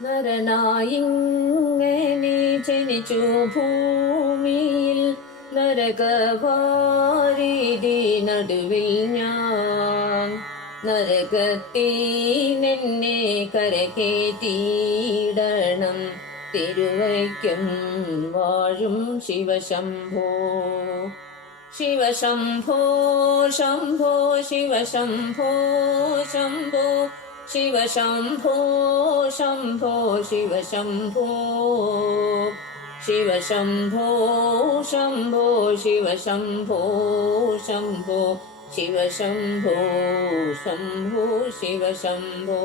നരനായിങ്ങനെ ജനിച്ചു ഭൂമിയിൽ നരകവാരിധി നടുവിൽ ഞാൻ നരകത്തീനെന്നെ കരകേറ്റിയിടണം തിരുവയ്ക്കും വാഴും ശിവശംഭോ ശിവശംഭോ ശംഭോ ശിവശംഭോ ശംഭോ ശിവശംഭോ ശംഭോ ശിവശംഭോ ശിവശംഭോ ശംഭോ ശിവശംഭോ ശംഭോ ശിവശംഭോ ശംഭോ ശിവശംഭോ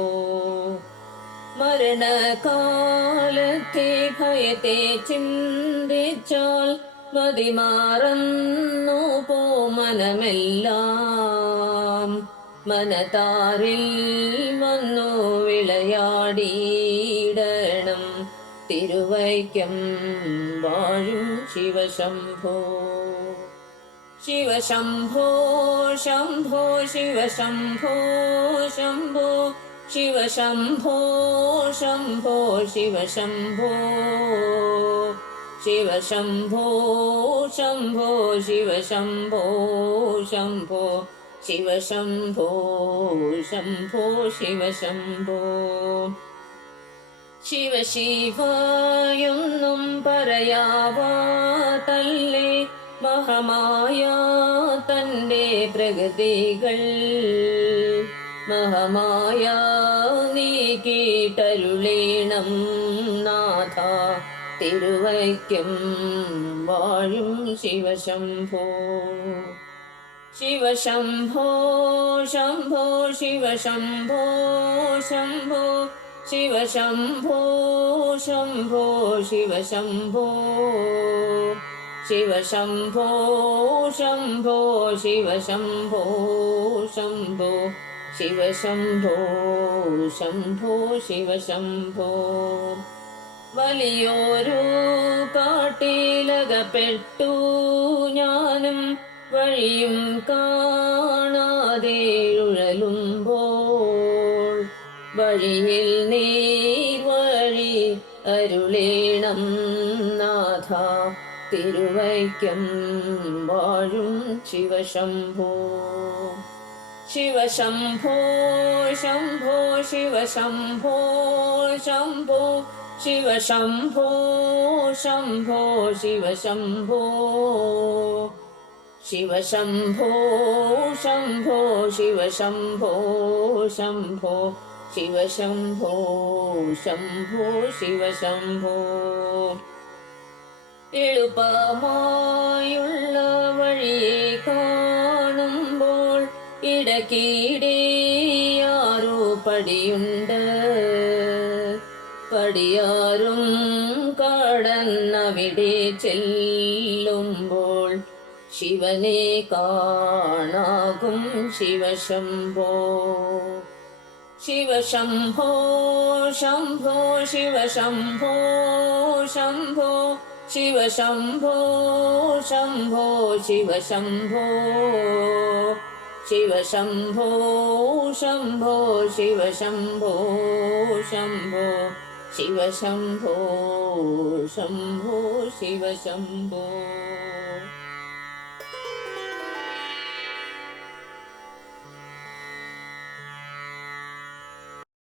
മരണകാലത്തെ ഭയത്തെ ചിന്തിച്ചാൽ മതിമാറന്നു പോ മനമെല്ലാം മനതാരിൽ വന്നു വിളയാടിയിടണം തിരുവൈക്കം വാഴും ശിവശംഭോ ശിവശംഭോ ശംഭോ ശിവശംഭോ ശംഭോ ശിവശംഭോ ശംഭോ ശിവശംഭോ ശിവശംഭോ ശംഭോ ശിവശംഭോ ശംഭോ ശിവശംഭോ ശംഭോ ശിവശംഭോ ശിവശിവായൊന്നും പറയാവാതല്ലേ മഹമായ തന്റെ പ്രകൃതികൾ മഹമായ നീ കേട്ടരുളേണം നാഥ തിരുവൈക്കം വാഴും ശിവശംഭോ ശിവശംഭോ ശംഭോ ശിവശംഭോ ശംഭോ ശിവശംഭോ ശംഭോ ശിവശംഭോ ശിവശംഭോ ശംഭോ ശിവശംഭോ ശംഭോ ശിവശംഭോ ശംഭോ ശിവശംഭോ വലിയൊരു കാട്ടിലകപ്പെട്ടു ഞാനും വഴിയും കാണാതെ ഉഴലുമ്പോൾ വഴിയിൽ നീർവഴി അരുളേണം നാഥ തിരുവൈക്കം വാഴും ശിവശംഭോ ശിവശംഭോ ശംഭോ ശിവശംഭോ ശംഭോ ശിവശംഭോ ശംഭോ ശിവശംഭോ ശിവശംഭോ ശംഭോ ശിവശംഭോ ശംഭോ ശിവശംഭോ ശംഭോ ശിവശംഭോ എളുപ്പമായുള്ള വഴിയെ കാണുമ്പോൾ ഇടയ്ക്കിടെയാറു പടിയുണ്ട് പടിയാറും കടന്നവിടെ ചെല്ലുമ്പോൾ ശിവനെ കാണാകും ശിവശംഭോ ശിവശംഭോ ശംഭോ ശിവശംഭോ ശംഭോ ശിവശംഭോ ശംഭോ ശിവശംഭോ ശിവശംഭോ ശംഭോ ശിവശംഭോ ശംഭോ ശിവശംഭോ ശംഭോ ശിവശംഭോ